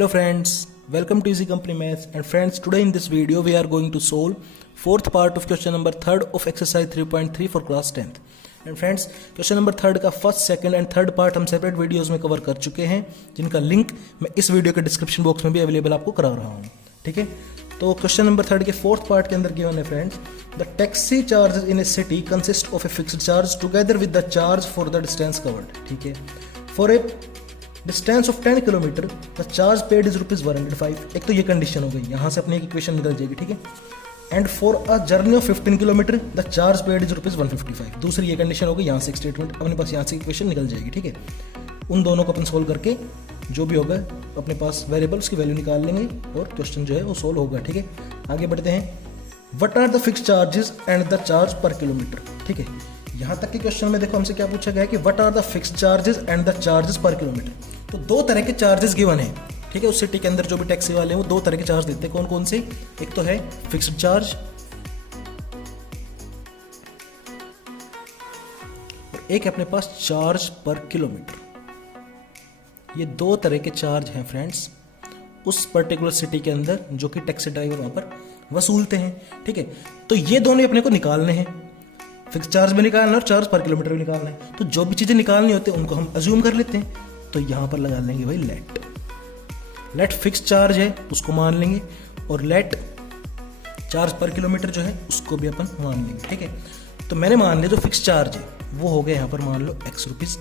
Hello friends, welcome to Easy Company Maths, and friends, today in this video we are going to solve fourth part of question number 3rd of exercise 3.3 for class 10th. And friends, question number 3rd का first, second and third part हम separate videos में cover कर चुके हैं, जिनका link मैं इस video के डिस्क्रिप्शन बॉक्स में भी अवेलेबल आपको करा रहा हूँ. ठीक है, तो क्वेश्चन नंबर 3rd के फोर्थ पार्ट के अंदर गिवन है friends, the taxi charges in A city consist of a fixed charge together with the charge for the distance covered. ठीक है, for a distance of 10 kilometre the charge paid is ₹105. एक तो ये condition हो गई, यहाँ से अपनी एक इक्वेशन निकल जाएगी. ठीक है, and for a journey of 15 kilometre the charge paid is ₹155. दूसरी ये कंडीशन हो गई, यहाँ से एक स्टेटमेंट अपने पास, यहाँ से इक्वेशन निकल जाएगी. ठीक है, उन दोनों को अपन सोल्व करके जो भी होगा अपने पास वेरिएबल उसकी वैल्यू निकाल लेंगे और क्वेश्चन जो है वो सोल्व होगा. ठीक है, आगे बढ़ते हैं. What are the fixed charges and the charge per kilometre. ठीक है, यहाँ तक के क्वेश्चन में देखो हमसे क्या पूछा गया है कि what are the fixed charges and the charges per kilometre. तो दो तरह के चार्जेस गिवन है. ठीक है, उस सिटी के अंदर जो भी टैक्सी वाले हैं वो दो तरह के चार्ज देते हैं. कौन कौन से? एक तो है फिक्स्ड चार्ज और एक है अपने पास चार्ज पर किलोमीटर. ये दो तरह के चार्ज हैं फ्रेंड्स उस पर्टिकुलर सिटी के अंदर जो कि टैक्सी ड्राइवर वहां पर वसूलते हैं. ठीक है, तो ये दोनों अपने को निकालने हैं. फिक्स चार्ज भी निकालना है और चार्ज पर किलोमीटर भी निकालना है. तो जो भी चीजें निकालनी होती है उनको हम अज्यूम कर लेते हैं. तो यहां पर लगा लेंगे भाई लेट फिक्स चार्ज है उसको मान लेंगे और लेट चार्ज पर किलोमीटर जो है उसको भी अपन मान लेंगे. ठीक है, तो मैंने मान लिया जो फिक्स चार्ज है वो हो गया यहाँ पर मान लो X रुपीज,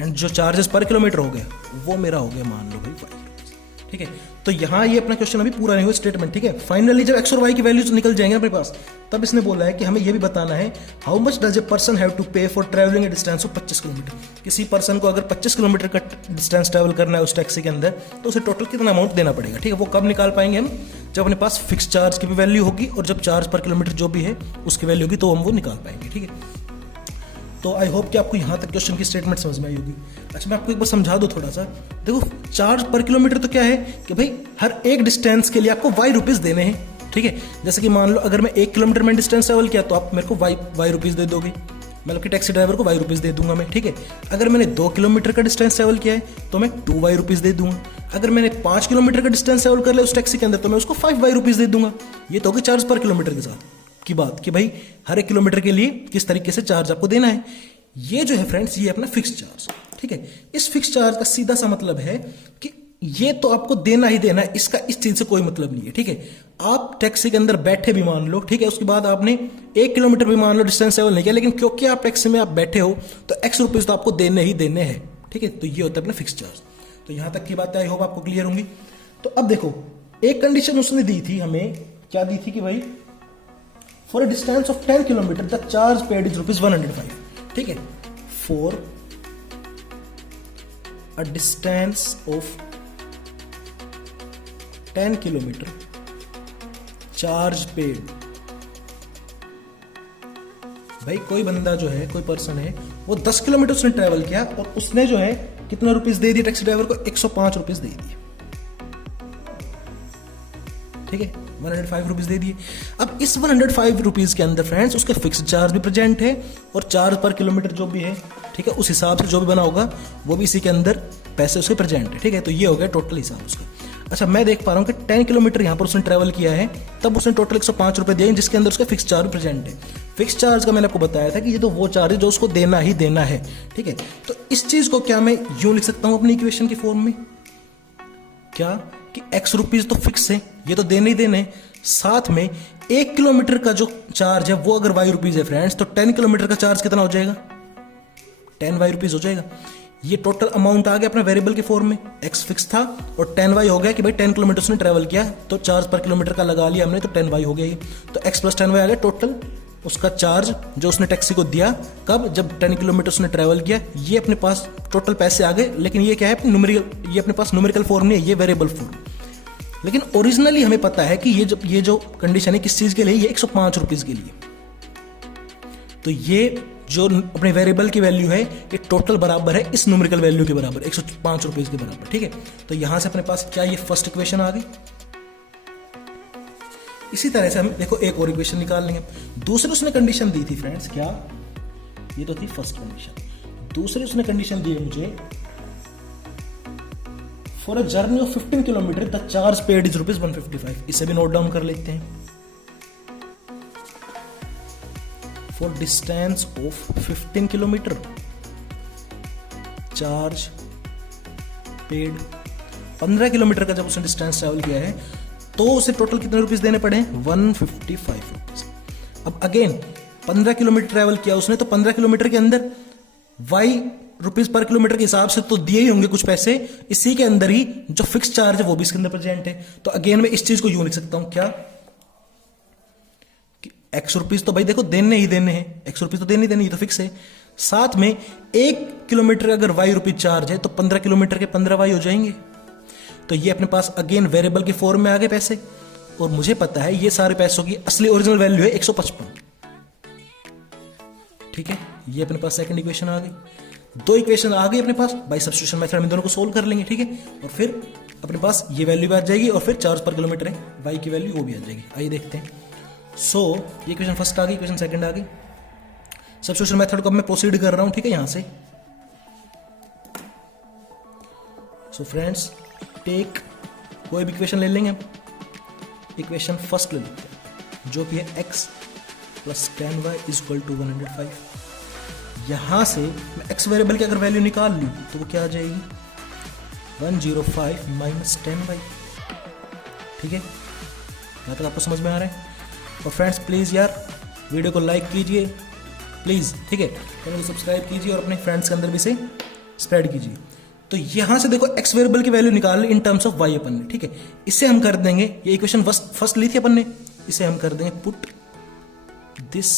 एंड जो चार्जेस पर किलोमीटर हो गया वो मेरा हो गया मान लो भाई Y. ठीक है, तो यहाँ ये अपना क्वेश्चन अभी पूरा नहीं हुआ स्टेटमेंट. ठीक है, फाइनली जब X और Y की वैल्यूज निकल जाएंगे अपने पास, तब इसने बोला है कि हमें ये भी बताना है how much does a person have to pay for travelling a distance of 25 kilometre. किसी पर्सन को अगर 25 किलोमीटर का डिस्टेंस ट्रैवल करना है उस टैक्सी के अंदर, तो उसे टोटल कितना अमाउंट देना पड़ेगा. ठीक है, वो कब निकाल पाएंगे हम? जब अपने पास फिक्स चार्ज की भी वैल्यू होगी और जब चार्ज पर किलोमीटर जो भी है उसकी वैल्यू होगी, तो हम वो निकाल पाएंगे. ठीक है, तो आई होप कि आपको यहाँ तक क्वेश्चन की स्टेटमेंट समझ में आई होगी. अच्छा, मैं आपको एक बार समझा दूँ थोड़ा सा. देखो, चार्ज पर किलोमीटर तो क्या है कि भाई हर एक डिस्टेंस के लिए आपको Y रुपीज़ देने हैं. ठीक है, जैसे कि मान लो अगर मैं 1 किलोमीटर में डिस्टेंस ट्रेवल किया तो आप मेरे को Y रुपीज़ दे दोगे, मतलब कि टैक्सी ड्राइवर को Y रुपीज़ दे दूंगा मैं. ठीक है, अगर मैंने 2 किलोमीटर का डिस्टेंस ट्रेवल किया है तो मैं 2Y रुपीज़ दे दूंगा. अगर मैंने 5 किलोमीटर का डिस्टेंस ट्रेवल कर लिया उस टैक्सी के अंदर तो मैं उसको 5Y रुपीज़ दे दूंगा. ये तो होगी चार्ज पर किलोमीटर के साथ की बात कि भाई हर एक किलोमीटर के लिए किस तरीके से चार्ज आपको देना है. ये जो है फ्रेंड्स ये अपना फिक्स चार्ज. ठीक है, इस फिक्स चार्ज का सीधा सा मतलब है कि ये तो आपको देना ही देना है, इसका इस चीज से कोई मतलब नहीं है. ठीक है, आप टैक्सी के अंदर बैठे भी मान लो, ठीक है, उसके बाद आपने 1 किलोमीटर भी मान लो डिस्टेंस ट्रेवल नहीं किया, लेकिन क्योंकि आप टैक्सी में आप बैठे हो तो X रुपीज तो आपको देने ही देने हैं. ठीक है, तो ये होता है अपना फिक्स चार्ज. तो यहां तक की बात आई होप आपको क्लियर होंगी. तो अब देखो, एक कंडीशन उसने दी थी हमें, क्या दी थी कि भाई for a distance of 10 kilometre the charge paid is ₹105. ठीक है, for a distance of 10 kilometre charge paid. भाई कोई बंदा जो है, कोई पर्सन है, वो 10 किलोमीटर उसने ट्रेवल किया और उसने जो है कितना रुपीस दे दिए टैक्सी ड्राइवर को? 105 रुपीस दे दिए. ठीक है, 105 रुपीज दे दिए. अब इस 105 रुपीज के अंदर फ्रेंड्स उसका फिक्स चार्ज भी प्रेजेंट है और चार्ज पर किलोमीटर जो भी है, ठीक है, उस हिसाब से जो भी बना होगा वो भी इसी के अंदर पैसे उसके प्रेजेंट है. ठीक है, तो ये हो गया टोटल हिसाब उसका. अच्छा, मैं देख पा रहा हूँ कि 10 किलोमीटर यहाँ पर उसने ट्रैवल किया है, तब उसने टोटल 105 रुपये दिए जिसके अंदर उसका फिक्स चार्ज प्रेजेंट है. फिक्स चार्ज का मैंने आपको बताया था कि ये तो वो चार्ज है जो उसको देना ही देना है. ठीक है, तो इस चीज को क्या मैं यूं लिख सकता हूँ अपनी इक्वेशन की फॉर्म में, क्या कि X रुपीज तो फिक्स है, ये तो देने ही देने, साथ में 1 किलोमीटर का जो चार्ज है वो अगर Y रुपीज है फ्रेंड्स, तो 10 किलोमीटर का चार्ज कितना हो जाएगा? 10Y रुपीज हो जाएगा. ये टोटल अमाउंट आ गया अपना वेरिएबल के फॉर्म में. X फिक्स था और 10Y हो गया कि भाई 10 किलोमीटर उसने ट्रेवल किया तो चार्ज पर किलोमीटर का लगा लिया हमने, तो 10Y हो गया ये. तो X प्लस 10Y आ गया टोटल उसका चार्ज जो उसने टैक्सी को दिया, कब? जब 10 किलोमीटर उसने ट्रैवल किया. ये अपने पास टोटल पैसे आ गए, लेकिन ये क्या है न्यूमेरिकल, ये अपने पास न्यूमेरिकल फॉर्म नहीं है, ये वेरिएबल फॉर्म. लेकिन ओरिजिनली हमें पता है कि ये जो कंडीशन है किस चीज के लिए, ये 105 रुपीज के लिए. तो ये जो अपने वेरिएबल की वैल्यू है ये टोटल बराबर है इस न्यूमेरिकल वैल्यू के बराबर, 105 रुपीज के बराबर. ठीक है, तो यहां से अपने पास क्या ये फर्स्ट इक्वेशन आ गई. इसी तरह से हम देखो एक और इक्वेशन निकाल लेंगे. दूसरी उसने कंडीशन दी थी फ्रेंड्स, क्या? ये तो थी फर्स्ट कंडीशन. दूसरी उसने कंडीशन दी है मुझे for a journey of 15 kilometre the charge paid is ₹155। इसे भी नोट डाउन कर लेते हैं। For distance of 15 kilometre charge paid, 15 kilometre का जब उसने डिस्टेंस ट्रैवल किया है तो उसे टोटल कितने रुपीस देने पड़े? 155 रुपीज। अब अगेन 15 किलोमीटर ट्रैवल किया उसने, तो 15 किलोमीटर के अंदर वाई रुपीज पर किलोमीटर के हिसाब से तो दिए ही होंगे कुछ पैसे, इसी के अंदर ही जो फिक्स चार्ज है वो भी इसके अंदर प्रेजेंट है। तो अगेन मैं इस चीज को यूं लिख सकता हूं, क्या कि एक्स रुपीज तो भाई देखो देने ही देने हैं, एक्स रुपीज तो देने ही देने, ये तो फिक्स है। साथ में 1 किलोमीटर अगर वाई रुपीज चार्ज है तो 15 किलोमीटर के 15 वाई हो जाएंगे। तो ये अपने पास अगेन वेरिएबल के फॉर्म में आ गए पैसे, और मुझे पता है ये सारे पैसों की असली ओरिजिनल वैल्यू है 155। ठीक है, ये अपने पास सेकंड इक्वेशन आ गई। 2 इक्वेशन आ गई अपने पास, बाय सब्स्टिट्यूशन मेथड हम इन दोनों को सोल्व कर लेंगे। ठीक है, और फिर अपने पास ये वैल्यू भी आ जाएगी, और फिर चार्ज पर किलोमीटर है वाई की वैल्यू वो भी आ जाएगी। आइए देखते हैं। सो ये इक्वेशन फर्स्ट आ गई, इक्वेशन सेकंड आ गई। सब्स्टिट्यूशन मेथड को अब मैं प्रोसीड कर रहा हूं। ठीक है, यहां से सो फ्रेंड्स टेक कोई भी इक्वेशन ले लेंगे हम। इक्वेशन फर्स्ट ले लेते हैं जो कि है x plus 10y is equal to 105। यहां से मैं x वेरिएबल की अगर वैल्यू निकाल लूं तो वो क्या आ जाएगी? 105 माइनस 10y। ठीक है, यहां तक आपको समझ में आ रहा है? और फ्रेंड्स प्लीज यार वीडियो को लाइक कीजिए प्लीज। ठीक है, चैनल को सब्सक्राइब कीजिए और अपने फ्रेंड्स के अंदर भी इसे स्प्रेड कीजिए। तो यहां से देखो x वेरिएबल की वैल्यू निकाल इन टर्म्स ऑफ y अपन ने। ठीक है, इससे हम कर देंगे, ये इक्वेशन फर्स्ट ली थी अपन ने, इसे हम कर देंगे put this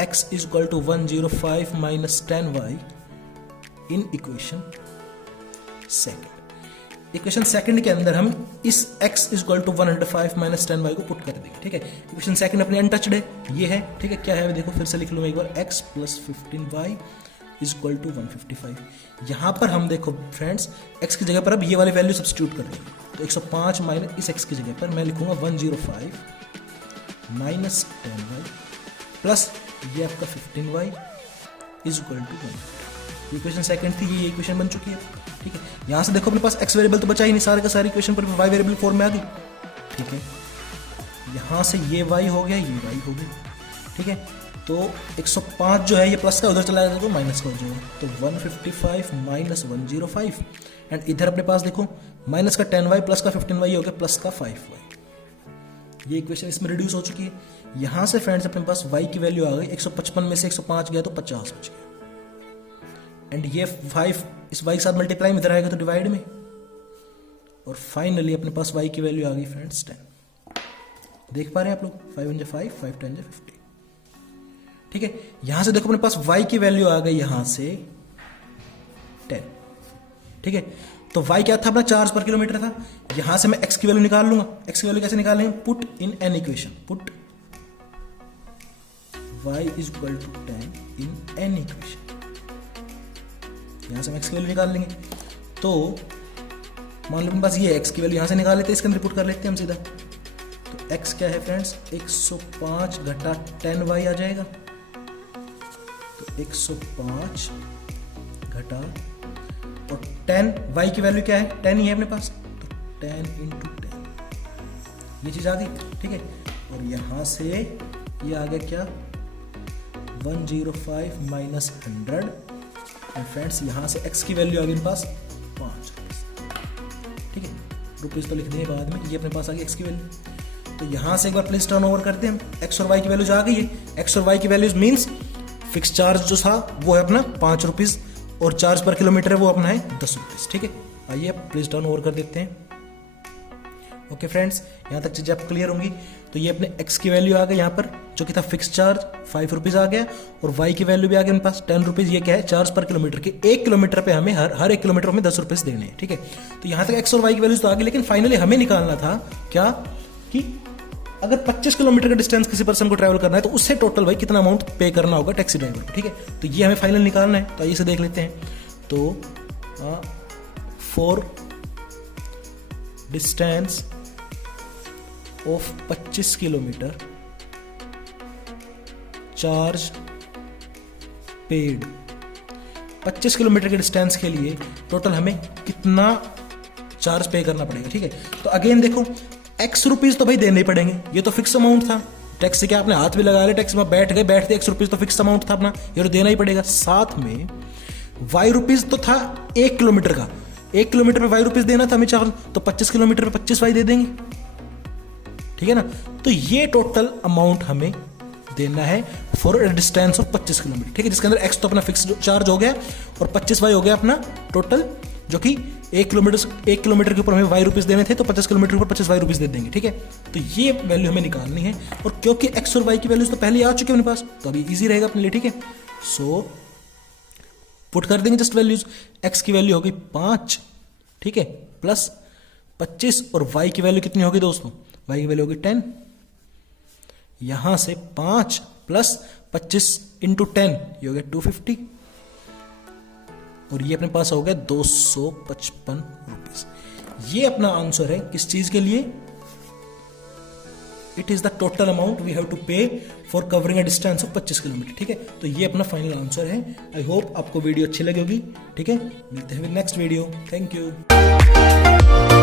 x is equal to 105 minus 10y in equation second. Equation second के अंदर हम इस x is equal to 105 minus 10y को पुट कर देंगे। ठीक है, इक्वेशन सेकंड अपनी अनटच्ड है, ये है। ठीक है, क्या है देखो फिर से लिख लूंगा एक बार, x plus 15y is equal to 155। यहां पर हम देखो फ्रेंड्स x की जगह पर अब ये वाली वैल्यू सब्स्टिट्यूट कर देंगे। तो 105 माइनस इस x की जगह पर मैं लिखूंगा 105 माइनस 10y प्लस ये आपका 15y is equal to 150। Equation second थी, ये इक्वेशन बन चुकी है। ठीक है, यहां से देखो अपने पास x वेरिएबल तो बचा ही नहीं, सारे का सारी इक्वेशन पर y वेरिएबल फॉर्म में आ गई। ठीक है, यहां से ये y हो गया, ये y हो गया। ठीक है, तो 105 जो है ये प्लस का उधर चला जाएगा तो माइनस का हो जाएगा, तो 155 माइनस 105। एंड इधर अपने पास देखो माइनस का 10y प्लस का 15y हो गया प्लस का 5y। ये इक्वेशन इसमें रिड्यूस हो चुकी है। यहां से फ्रेंड्स अपने पास y की वैल्यू आ गई, 155 में से 105 गया तो 50 बच गया। एंड ये 5 इस y के साथ मल्टीप्लाई में इधर आएगा तो डिवाइड में, और फाइनली अपने पास y की वैल्यू आ गई फ्रेंड्स 10। देख पा रहे हैं आप लोग, 5 × 5 5 × 50। ठीक है, यहां से देखो अपने पास y की वैल्यू आ गई यहां से 10। ठीक है, तो y क्या था अपना? चार्ज पर किलोमीटर था। यहां से मैं x की वैल्यू निकाल लूंगा। x की वैल्यू कैसे निकालेंगे? Put in an equation, put y is equal to 10 in an equation. यहां से हम x की वैल्यू निकाल लेंगे। तो मान लो अपने पास ये x की वैल्यू यहां से निकाल लेते हैं, इसके अंदर पुट कर लेते हैं हम सीधा। तो x क्या है फ्रेंड्स? 105 घटा 10y आ जाएगा। 105 घटा और 10 y की वैल्यू क्या है? 10 ही है अपने पास, तो 10 × 10 ये चीज आ गई। ठीक है, और यहां से ये आ गया क्या? 105 माइनस 100। एंड फ्रेंड्स यहां से x की वैल्यू आ गई अपने पास 5 रुपीज। ठीक है, रुपीज तो लिख देंगे बाद में। ये अपने पास आ गई x की वैल्यू। तो यहां से एक बार प्लीज टर्न ओवर करते हैं हम। x और y की वैल्यूज आ गई है। x और y की वैल्यूज मीन्स फिक्स चार्ज जो था वो है अपना 5 रुपीज, और चार्ज पर किलोमीटर है वो अपना है 10 रुपीज। ठीक है, आइए अब प्लीज टर्न ओवर कर देते हैं। ओके फ्रेंड्स, यहां तक चीजें आपको क्लियर होंगी। तो ये अपने x की वैल्यू आ गई यहाँ पर, जो कि था फिक्स चार्ज 5 रुपीज आ गया, और y की वैल्यू भी आ गई मेरे पास 10 रुपीज। ये क्या है? चार्ज पर किलोमीटर के 1 किलोमीटर पे हमें हर 1 किलोमीटर में 10 रुपीज देने हैं। ठीक है, तो यहां तक x और y की वैल्यूज तो आ गई, लेकिन फाइनली हमें निकालना था क्या कि अगर 25 किलोमीटर का डिस्टेंस किसी पर्सन को ट्रैवल करना है तो उससे टोटल भाई कितना अमाउंट पे करना होगा टैक्सी ड्राइवर को। ठीक है, तो ये हमें फाइनल निकालना है। तो आइए इसे देख लेते हैं। तो for distance of 25 kilometre charge paid, 25 kilometre के डिस्टेंस के लिए टोटल हमें कितना चार्ज पे करना पड़ेगा, ठीक है। तो अगेन देखो एक्स रुपीज तो भाई देने ही पड़ेंगे, ये तो फिक्स अमाउंट था। टैक्सी के आपने हाथ भी लगा लिया, टैक्सी में बैठते एक्स रुपीज तो फिक्स अमाउंट था अपना, ये तो देना ही पड़ेगा। साथ में वाई रुपीज तो था 1 किलोमीटर का, 1 किलोमीटर पे वाई रुपीज देना था हमें चार्ज, तो 25 किलोमीटर पे 25 वाई दे देंगे, ठीक है ना। तो ये टोटल अमाउंट हमें देना है for a distance of 25 kilometre, ठीक है, जिसके अंदर एक्स तो अपना फिक्स चार्ज हो गया और 25 वाई हो गया अपना टोटल, जो कि 1 किलोमीटर के ऊपर हमें वाई रुपीज देने थे, तो 50 किलोमीटर के ऊपर 25 वाई रुपीज दे देंगे, ठीक है। तो ये वैल्यू हमें निकालनी है, और क्योंकि एक्स और वाई की वैल्यूज तो पहले आ चुके हैं अपने पास, तो अभी ईजी रहेगा अपने लिए, ठीक है। सो पुट कर देंगे जस्ट वैल्यूज, एक्स की वैल्यू होगी 5, ठीक है, प्लस 25, और वाई की वैल्यू कितनी होगी दोस्तों, वाई की वैल्यू होगी 10। यहां से 5 प्लस 25 इंटू 10, ये हो गया 250, और ये अपने पास हो गया 255 रुपीज। ये अपना आंसर है किस चीज के लिए, it is the total amount we have to pay for covering a distance of 25 kilometre, ठीक है। तो ये अपना फाइनल आंसर है। आई होप आपको वीडियो अच्छी लगी होगी, ठीक है। मिलते हैं नेक्स्ट वीडियो, थैंक यू।